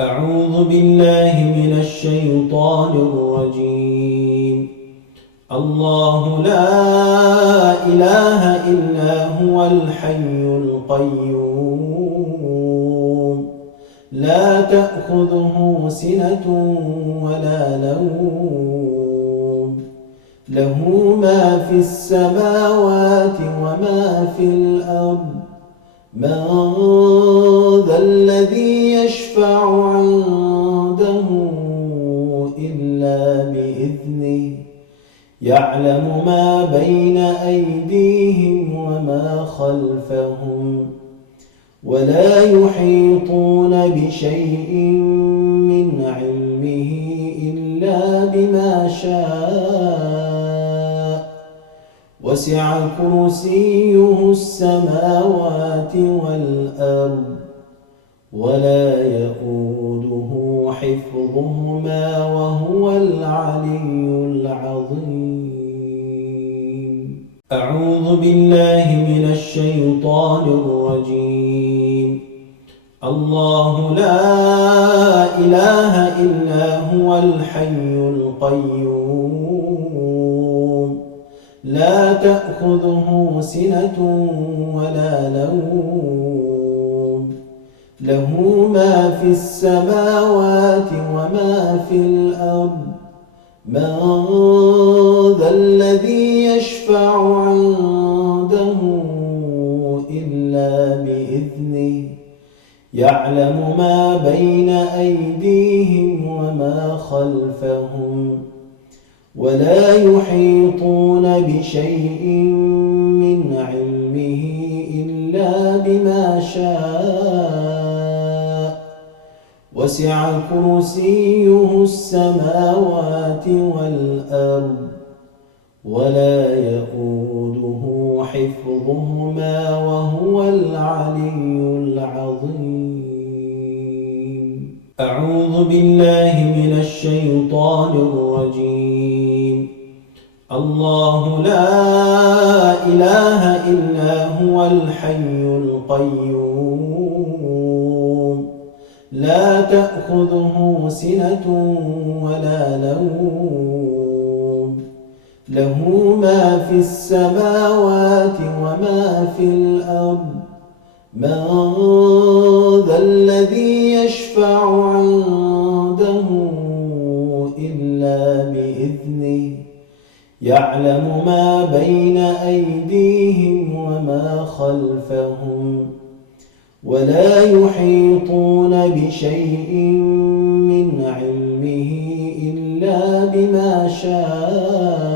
أعوذ بالله من الشيطان الرجيم. الله لا إله إلا هو الحي القيوم لا تأخذه سنة ولا نوم له ما في السماوات وما في الأرض من ذا الذي يشفع عنده إلا بإذنه يعلم ما بين أيديهم وما خلفهم ولا يحيطون بشيء من علمه إلا بما شاء وسع كرسيه السماوات والأرض ولا يؤوده حفظهما وهو العلي العظيم. أعوذ بالله من الشيطان الرجيم. الله لا إله إلا هو الحي القيوم لا تأخذه سنة ولا نوم له ما في السماوات وما في الأرض من ذا الذي يشفع عنده إلا بإذنه يعلم ما بين أيديهم وما خلفهم ولا يحيطون بشيء من علمه إلا بما شاء وسع كرسيه السماوات والأرض ولا يؤوده حفظهما وهو العلي العظيم. أعوذ بالله من الشيطان الرجيم. الله لا إله إلا هو الحي القيوم لا تأخذه سنة ولا نوم له ما في السماوات وما في الأرض من ذا الذي يشفع عنده إلا بإذنه يعلم ما بين أيديهم وما خلفهم ولا يحيطون بشيء من علمه إلا بما شاء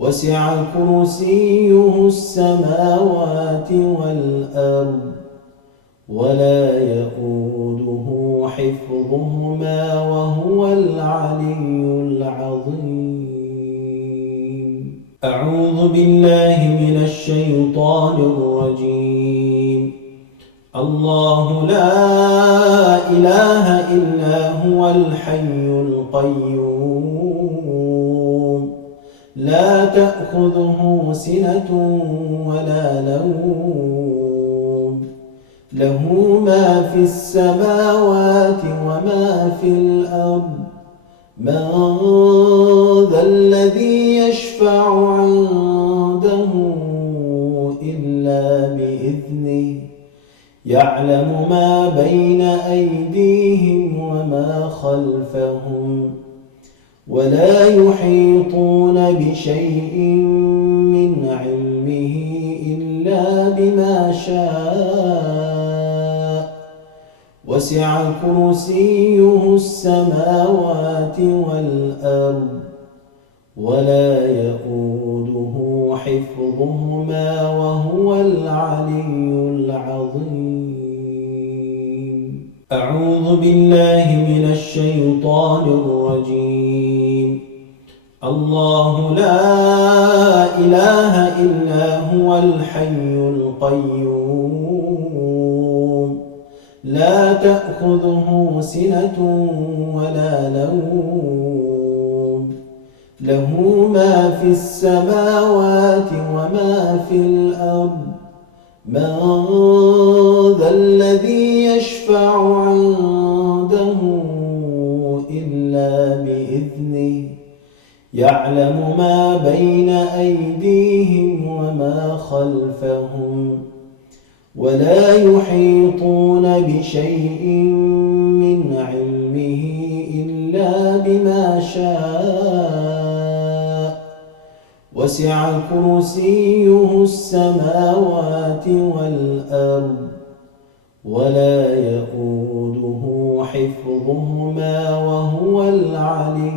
وسع كرسيه السماوات والأرض ولا يؤوده حفظهما وهو العلي العظيم. أعوذ بالله من الشيطان الرجيم. الله لا إله إلا هو الحي القيوم لا تأخذه سنة ولا نوم له ما في السماوات وما في الأرض من ذا الذي يشفع عنده إلا بإذنه يعلم ما بين أيديهم وما خلفهم ولا يحيطون بشيء من علمه إلا بما شاء وسع كرسيه السماوات والأرض ولا يؤوده حفظهما وهو العلي العظيم. أعوذ بالله من الشيطان الرجيم. الله لا إله إلا هو الحي القيوم لا تأخذه سنة ولا نوم له ما في السماوات وما في الأرض من ذا الذي يشفع يشفع عنده إلا بإذنه يعلم ما بين أيديهم وما خلفهم ولا يحيطون بشيء من علمه إلا بما شاء وسع كرسيه السماوات والأرض ولا يئوده حفظهما وهو العلي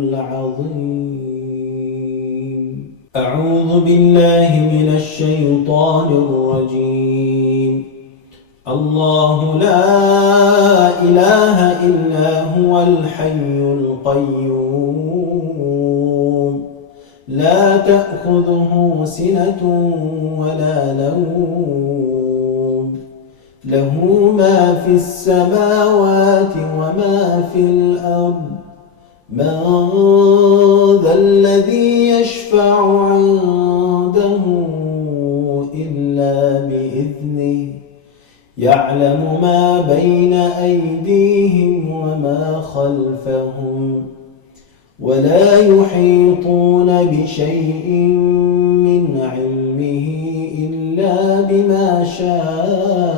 العظيم. أعوذ بالله من الشيطان الرجيم. الله لا إله إلا هو الحي القيوم لا تأخذه سنة ولا نوم له ما في السماوات وما في الأرض من ذا الذي يشفع عنده إلا بإذنه يعلم ما بين أيديهم وما خلفهم ولا يحيطون بشيء من علمه إلا بما شاء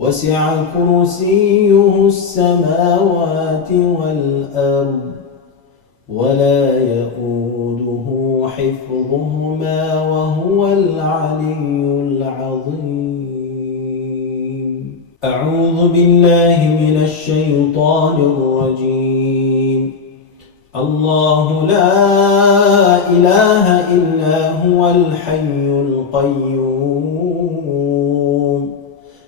وسع كرسيه السماوات والأرض ولا يئوده حفظهما وهو العلي العظيم. أعوذ بالله من الشيطان الرجيم. الله لا إله إلا هو الحي القيوم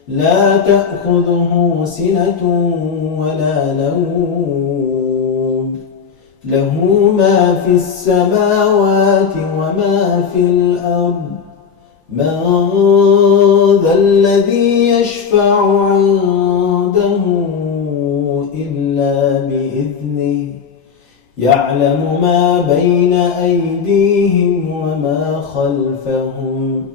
لا تأخذه سنة ولا نوم له ما في السماوات وما في الأرض من ذا الذي يشفع عنده إلا بإذنه يعلم ما بين أيديهم وما خلفهم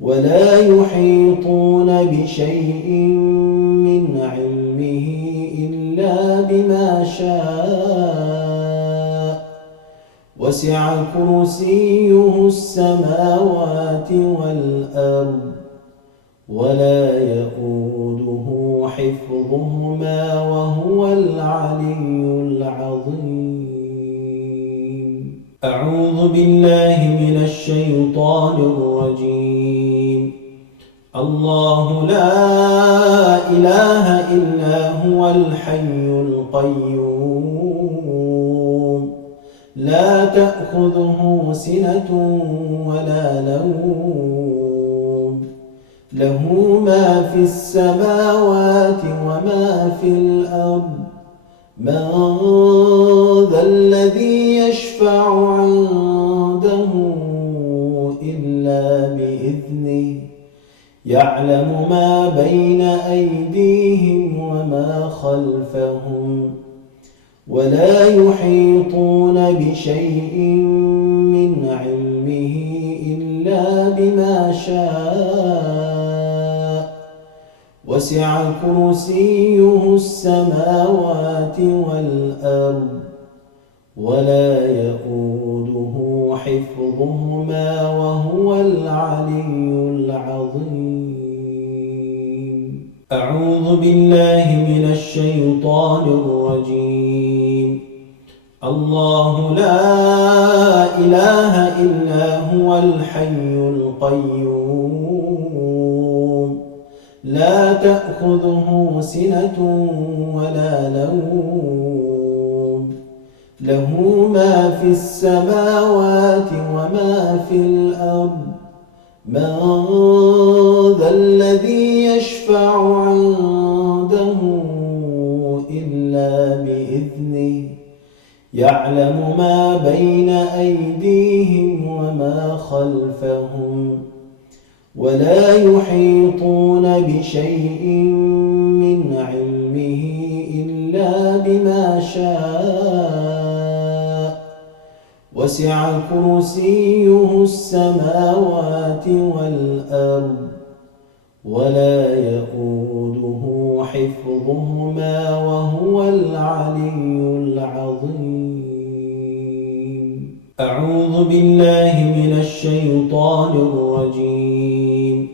ولا يحيطون بشيء من علمه إلا بما شاء وسع كرسيه السماوات والأرض ولا يئوده حفظهما وهو العلي العظيم. أعوذ بالله من الشيطان الرجيم. الله لا إله إلا هو الحي القيوم لا تأخذه سنة ولا نوم له ما في السماوات وما في الأرض من ذا الذي يشفع عنده إلا بإذنه يعلم ما بين أيديهم وما خلفهم ولا يحيطون بشيء من علمه إلا بما شاء وسع كرسيه السماوات والأرض ولا يئوده حفظهما وهو العلي العظيم. أعوذ بالله من الشيطان الرجيم. الله لا إله إلا هو الحي القيوم لا تأخذه سنة ولا نوم له ما في السماوات وما في الأرض من ذا الذي يشفع عنده إلا بإذنه يعلم ما بين أيديهم وما خلفهم ولا يحيطون بشيء من علمه إلا بما شاء وسع كرسيه السماوات والأرض ولا يؤوده حفظهما وهو العلي العظيم. أعوذ بالله من الشيطان الرجيم.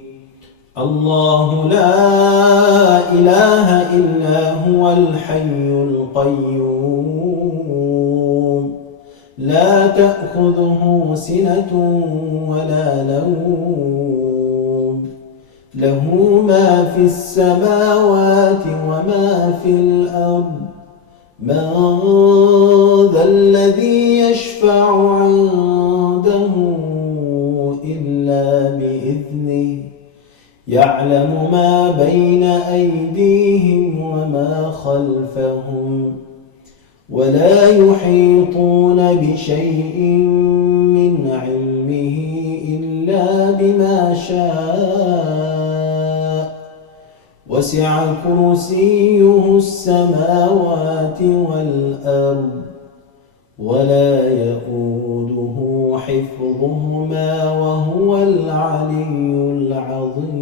الله لا إله إلا هو الحي القيوم لا تأخذه سنة ولا نوم له ما في السماوات وما في الأرض من ذا الذي يشفع عنده إلا بإذنه يعلم ما بين أيديهم وما خلفهم ولا يحيطون بشيء من علمه إلا بما شاء وسع كرسيه السماوات والأرض ولا يؤوده حفظهما وهو العلي العظيم.